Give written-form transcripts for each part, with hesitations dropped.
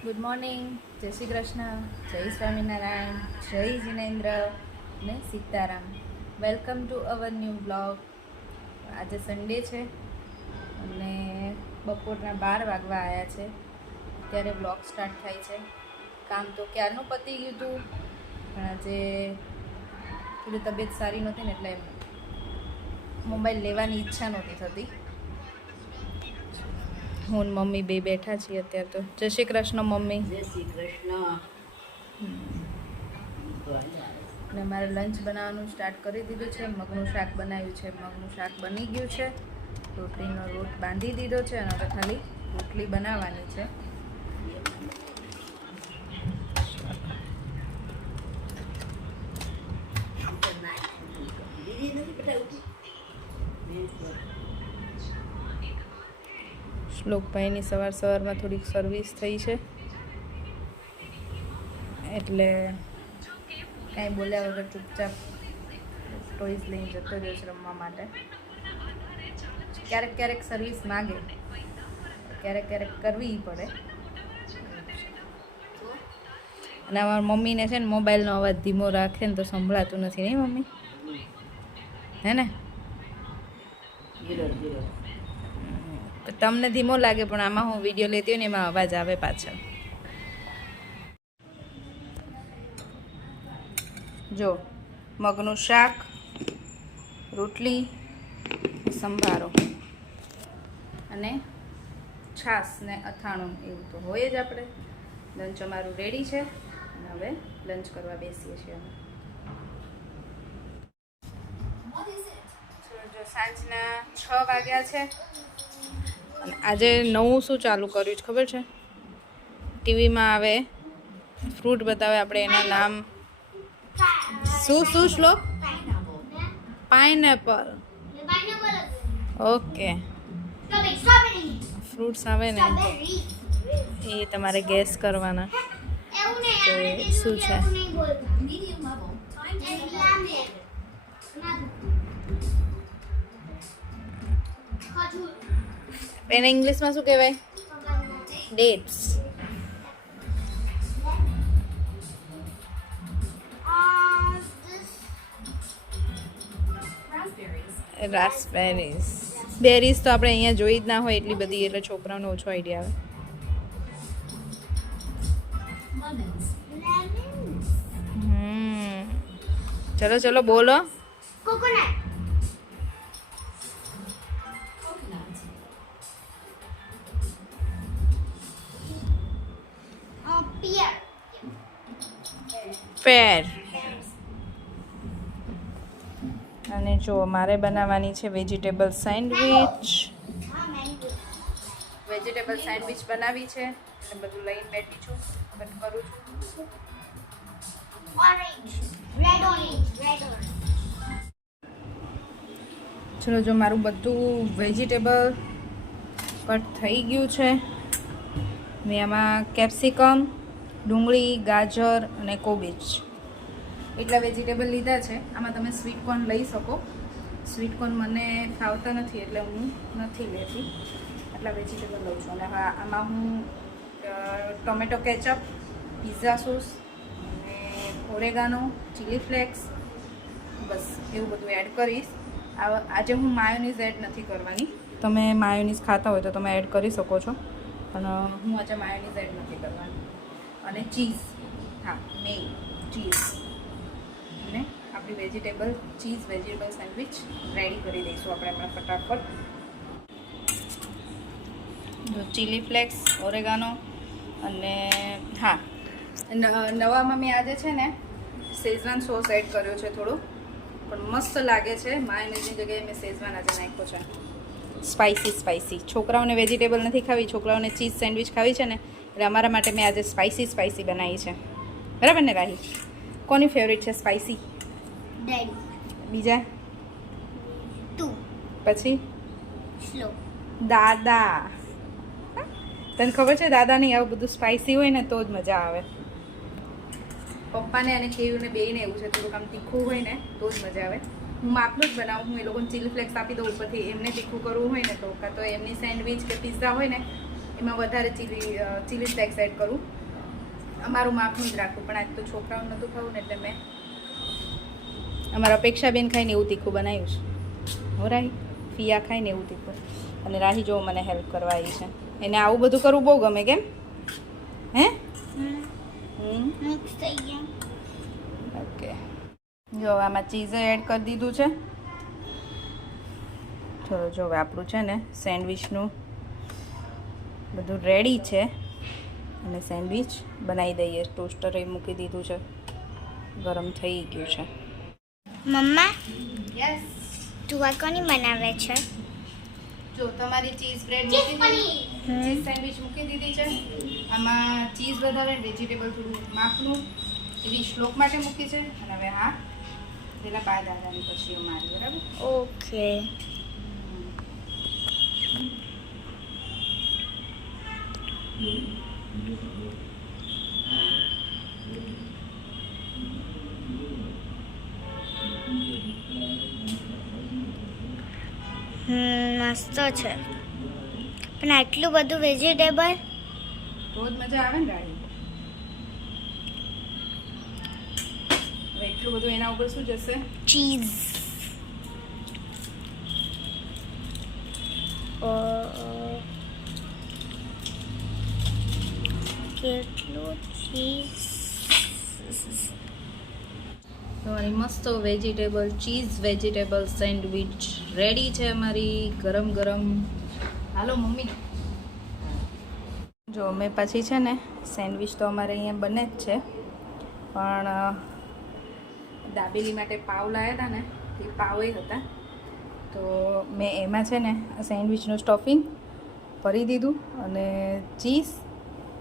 Good morning, જય શ્રી કૃષ્ણ, જય સ્વામિનારાયણ, જય જિનેન્દ્ર ને Sitaram. Welcome to our new blog. આજે સન્ડે છે અને બપોરના 12 વાગવા આવ્યા છે. અત્યારે બ્લોગ સ્ટાર્ટ થાય છે. કામ તો ક્યારનું પતી ગયું હતું, પણ આજે થોડી તબિયત સારી નહોતી ને એટલે મોબાઈલ લેવાની ઈચ્છા નહોતી થતી. હું ને મમ્મી બે બેઠા છીએ અત્યારે તો. જય શ્રી કૃષ્ણ મમ્મી. જય શ્રી કૃષ્ણ. અને મારે લંચ બનાવવાનું સ્ટાર્ટ કરી દીધું છે. મગનું શાક બનાવ્યું છે. મગનું શાક બની ગયું છે. રોટલીનો લોટ બાંધી દીધો છે અને હવે ખાલી રોટલી બનાવવાની છે. શ્લોકભાઈની સવારમાં થોડીક સર્વિસ થઈ છે એટલે કાંઈ બોલ્યા વગર ચૂપચાપ ટોયઝ લઈને જતો રહ્યો છે રમવા માટે. ક્યારેક ક્યારેક સર્વિસ માગે, ક્યારેક ક્યારેક કરવી પડે. અને અમારા મમ્મીને છે ને મોબાઈલનો અવાજ ધીમો રાખે ને તો સંભળાતું નથી, નહીં મમ્મી? હે ને? તમને ધીમો લાગે પણ આમાં હું વિડીયો લેતી હોય ને એમાં અવાજ આવે પાછળ. જો મગનું શાક, રોટલી, સંભારો અને છાશ ને અથાણું એવું તો હોય જ. આપણે લંચ અમારું રેડી છે અને હવે લંચ કરવા બેસીએ છીએ અમે. જો સાંજના 6 વાગ્યા છે અને આજે નવું શું ચાલુ કર્યું છે ખબર છે? ટીવીમાં આવે ફ્રૂટ બતાવે, આપણે એના નામ શું શ્લોક? પાઇનેપલ. ઓકે, ફ્રૂટ્સ આવે ને એ તમારે ગેસ કરવાના કે શું છે. એને ઇંગ્લિશમાં શું કહેવાય? ડેટ્સ. રાસ્પબેરીઝ. બેરીઝ તો આપણે અહીંયા જોઈ જ ના હોય એટલી બધી, એટલે છોકરાઓને ઓછો આઈડિયા આવે. ચલો ચલો બોલો. પેર. અને જો મારે બનાવવાની છે વેજીટેબલ સેન્ડવિચ. વેજીટેબલ સેન્ડવિચ બનાવી છે એટલે બધું લઈને બેઠી છું, કટ કરું છું. ચલો, જો મારું બધું વેજીટેબલ કટ થઈ ગયું છે. મેં આમાં કેપ્સિકમ, ડુંગળી, ગાજર અને કોબીજ એટલા વેજીટેબલ લીધા છે. આમાં તમે સ્વીટ કોર્ન લઈ શકો. સ્વીટ કોર્ન મને ખાવતા નથી એટલે હું નથી લેતી. આટલા વેજીટેબલ લઉં છું. અને હા, આમાં હું ટોમેટો કેચઅપ, પિઝા સોસ અને ઓરેગાનો, ચીલી ફ્લેક્સ, બસ એવું બધું એડ કરીશ. આજે હું માયોનીઝ એડ નથી કરવાની. તમે માયોનીઝ ખાતા હોય તો તમે એડ કરી શકો છો, પણ હું આજે માયોનીઝ એડ નથી કરવાની. અને ચીઝ, હા મેઇન ચીઝ. અને આપણી વેજીટેબલ સેન્ડવિચ રેડી કરી દઈશું આપણે હમણાં ફટાફટ. ચીલી ફ્લેક્સ, ઓરેગાનો અને હા, નવામાં મેં આજે છે ને શેઝવાન સોસ એડ કર્યો છે થોડો, પણ મસ્ત લાગે છે. માયોનીઝની જગ્યાએ મેં શેઝવાન આજે નાખ્યો છે. સ્પાઇસી. છોકરાઓને વેજીટેબલ નથી ખાવી, છોકરાઓને ચીઝ સેન્ડવિચ ખાવી છે ને, એટલે અમારા માટે મેં આજે સ્પાઇસી બનાવી છે. બરાબર ને રાહી? કોની ફેવરેટ છે સ્પાઇસી? ડેડી. બીજા? તું. પછી સ્લો. દાદા. તને ખબર છે દાદાની આવું બધું સ્પાઇસી હોય ને તો જ મજા આવે. પપ્પાને અને કેયુને બેયને એવું છે, થોડુંક આમ તીખું હોય ને તો જ મજા આવે. હું માપનું જ બનાવું. હું એ લોકોને ચીલી ફ્લેક્સ આપી દઉં ઉપરથી. એમને તીખું કરવું હોય ને તો કાં તો એમની સેન્ડવિચ કે પિઝા હોય ને એમાં વધારે ચીલી ફ્લેક્સ એડ કરું. અમારું માપનું જ રાખું, પણ આજ તો છોકરાઓને નહોતું ખાવું ને એટલે મેં અમારા અપેક્ષાબેન ખાઈને એવું તીખું બનાવ્યું છે. હો રાહી, ફિયા ખાઈને એવું તીખું. અને રાહી જો મને હેલ્પ કરવા આવી છે. એને આવું બધું કરવું બહુ ગમે. કેમ હે? મિક્સ થઈ ગયા. ઓકે, જો આમાં ચીઝ એડ કરી દીધું છે. ચલો જો હવે આપણું છે ને સેન્ડવિચનું બધું રેડી છે. અને સેન્ડવિચ બનાવી દઈએ. ટોસ્ટરે મૂકી દીધું છે, ગરમ થઈ ગયું છે. મમ્મા, યસ, તું આ કોની બનાવે છે? જો તમારી ચીઝ બ્રેડ મૂકી દીધી, ચીઝ સેન્ડવિચ મૂકી દીધી છે. આમાં ચીઝ વધારે વેજીટેબલ થોડું માપનું એવી શ્લોક માટે મૂકી છે. અને હવે હા પેલા બા દાદાની પછી મારી, બરાબર? ઓકે. મસ્ત છે, પણ આટલું બધું વેજીટેબલ તો જ મજા આવે ને ગાડી. હવે એટલું બધું એના ઉપર શું જશે? ચીઝ. કેટલું ચીઝ. તમારી મસ્ત વેજીટેબલ સેન્ડવિચ રેડી છે અમારી, ગરમ ગરમ. હાલો મમ્મી. જો મેં પછી છે ને સેન્ડવિચ તો અમારે અહીંયા બને જ છે, પણ દાબેલી માટે પાવ લાવ્યા હતા ને, એ પાવ હતા. તો મેં એમાં છે ને સેન્ડવિચનું સ્ટફિંગ ભરી દીધું અને ચીઝ,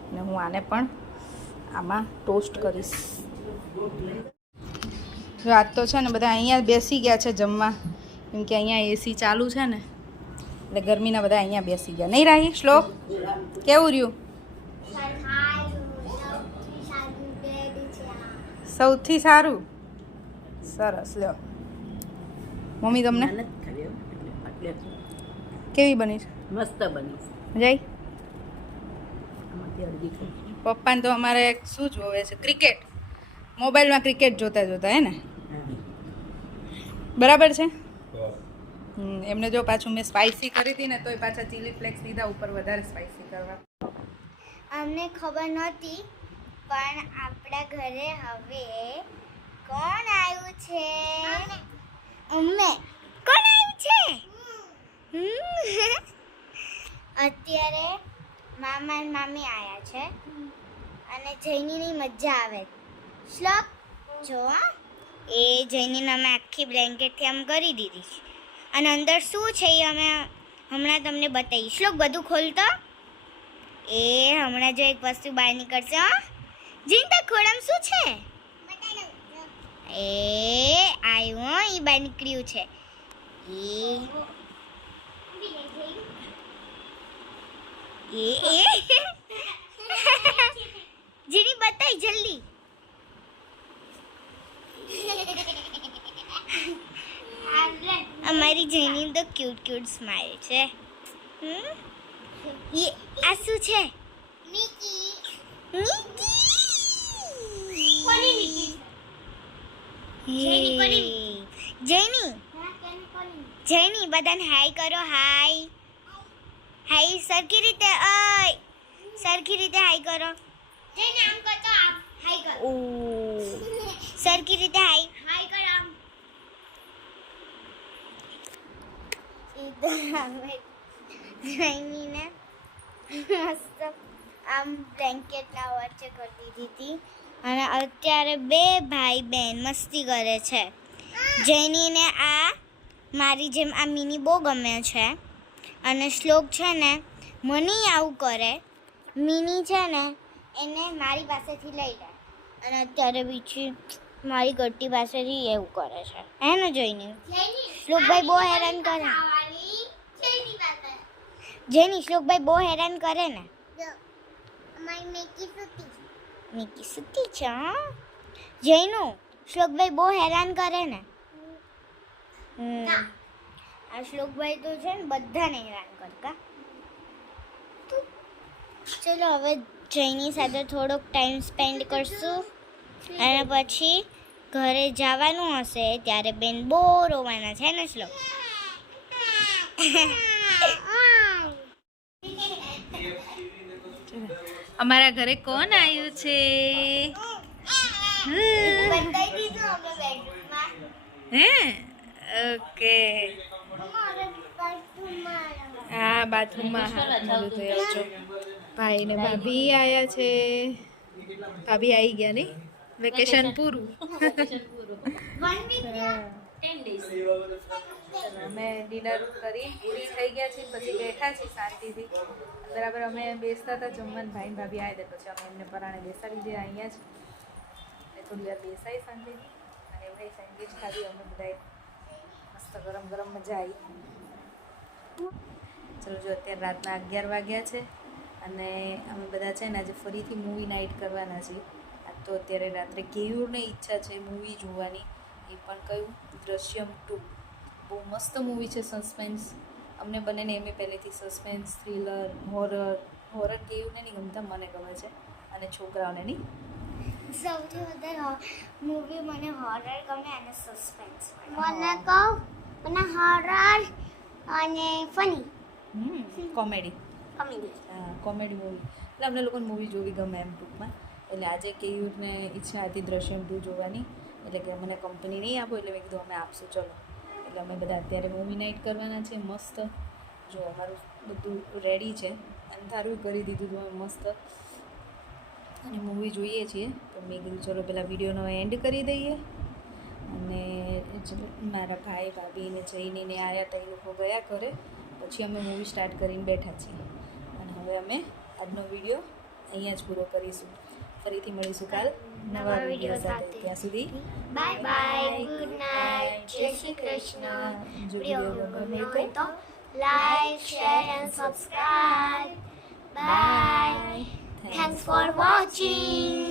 અને હું આને પણ આમાં ટોસ્ટ કરીશ. જો આજ તો છે ને બધા અહીંયા બેસી ગયા છે જમવા, કેમ કે અહીંયા એસી ચાલુ છે ને, એટલે ગરમીના બધા અહીંયા બેસી ગયા. નહીં રાહી? શ્લોક કેવું રહ્યું? સૌથી સારું. સરસ. લ્યો મમ્મી, તમને કેવી બની છે? મસ્ત બની. જય પપ્પાને તો અમારે શું જોવે છે? ક્રિકેટ. મોબાઈલમાં ક્રિકેટ જોતા જોતા, હે ને? બરાબર છે. એમને જો પાછું મેં સ્પાઇસી કરી હતી ને, તોય પાછા ચીલી ફ્લેક્સ દીધા ઉપર વધારે સ્પાઇસી કરવા. અમને ખબર નહોતી, પણ આપણા ઘરે હવે કોણ આવ્યું છે? અમે. કોણ આવ્યું છે? અત્યારે મામા અને મામી આવ્યા છે અને જૈનીની મજા આવે. શ્લોક જો, એ જૈનીને અમે આખી બ્લેન્કેટથી આમ કરી દીધી છે, અને અંદર શું છે એ અમે હમણાં તમને બતાવીશ. શ્લોક બધું ખોલતો. એ હમણાં જો એક વસ્તુ બહાર નીકળશે. જીનતા ખોળામાં શું છે? એ આવ્યું, એ બહાર નીકળ્યું છે. જીની બતાઈ જલ્દી. અમારી જેની તો ક્યુટ ક્યુટ સ્માઈલ છે. આ શું છે? મિકી. જૈની બધાને હાય કરો. હાય હાય સરખી રીતે. સરખી રીતે હાય કરો. જૈની આમ કરતો આમ હાય કરો. ઓ સરખી રીતે હાય હાય કર. આમ જૈનીને મસ્ત આમ બ્લેન્કેટના વચ્ચે કરી દીધી હતી, અને અત્યારે બે ભાઈ બહેન મસ્તી કરે છે. જૈનીને આ મારી જેમ આ મિની બહુ ગમે છે, અને શ્લોક છે ને મને આવું કરે. મિની છે ને એને મારી પાસેથી લઈ લે, અને અત્યારે બીજી મારી ગટ્ટી પાસેથી એવું કરે છે. હે ને જૈની? શ્લોકભાઈ બહુ હેરાન કરે. જૈની શ્લોકભાઈ બહુ હેરાન કરે ને. મિકી સુતી છે. જૈનું શ્લોકભાઈ બહુ હેરાન કરે ને. આ શ્લોકભાઈ તો છે ને બધાને હેરાન કરતા. ચલો હવે જયની સાથે થોડોક ટાઈમ સ્પેન્ડ કરશું અને પછી ઘરે જવાનું હશે ત્યારે બેન બહુ રોવાના છે ને શ્લોક. અમારા ઘરે કોણ આવ્યું છે? હે ઓકે. હા બાથરૂમમાં હાથ મોઢું ધોઈ આવજો. ભાઈ ને ભાભી આયા છે. ભાભી આવી ગયા નહીં? વેકેશન પૂરું. અમે ડિનર કરી પૂરી થઈ ગયા છીએ, પછી બેઠા છીએ શાંતિથી. બરાબર અમે બેસતા હતા જમવાનું, ભાઈ ને ભાભી આવ્યા પછી અમે એમને પરાણે બેસાડી દીધા અહીંયા જ. થોડી વાર બેસાઈ શાંતિથી અને એમણે સેન્ડવિચ ખાધી. અમે બધાએ મસ્ત ગરમ ગરમ મજા આવી. ચલો જો અત્યારે રાતના 11 વાગ્યા છે અને અમે બધા છે ને આજે ફરીથી મૂવી નાઇટ કરવાના છીએ. આજ તો અત્યારે રાત્રે કેયુરને ઈચ્છા છે મૂવી જોવાની. એ પણ કયું? દ્રશ્યમ 2. બહુ મસ્ત મૂવી છે. સસ્પેન્સ અમને બંનેને એમ પહેલેથી સસ્પેન્સ, થ્રિલર, હોરર કેયુરને નહીં ગમતા, મને ગમે છે અને છોકરાઓને નહીં. સૌથી વધારે મૂવી મને હોરર ગમે અને સસ્પેન્સ. મને કહું મને હોરર અને ફની કોમેડી. કોમેડી. હા કોમેડી મૂવી એટલે અમને લોકોને મૂવી જોવી ગમે એમ ટૂંકમાં. એટલે આજે કેયુરને ઈચ્છા હતી દ્રશ્યમ 2 જોવાની, એટલે કે મને કંપની નહીં આપો એટલે મેં કીધું અમે આપશું ચલો. એટલે અમે બધા અત્યારે મૂવી નાઇટ કરવાના છે મસ્ત. જો અમારું બધું રેડી છે, અંધારું કરી દીધું હતું અમે મસ્ત અને મૂવી જોઈએ છીએ. તો મેં કીધું ચલો પહેલાં વિડીયોનો એન્ડ કરી દઈએ અને મારા ભાઈ ભાભી ને જઈને આવ્યા હતા, એ લોકો ગયા ઘરે. પછી અમે મૂવી સ્ટાર્ટ કરીને બેઠા છીએ અને હવે અમે આજનો વિડીયો અહીંયા જ પૂરો કરીશું. ફરીથી મળીશું કાલ નવા વિડીયો સાથે. ત્યાં સુધી બાય બાય, ગુડ નાઇટ, જય શ્રી કૃષ્ણ. જો વિડીયો ગમે તો like, share and subscribe. Bye. Thanks for watching.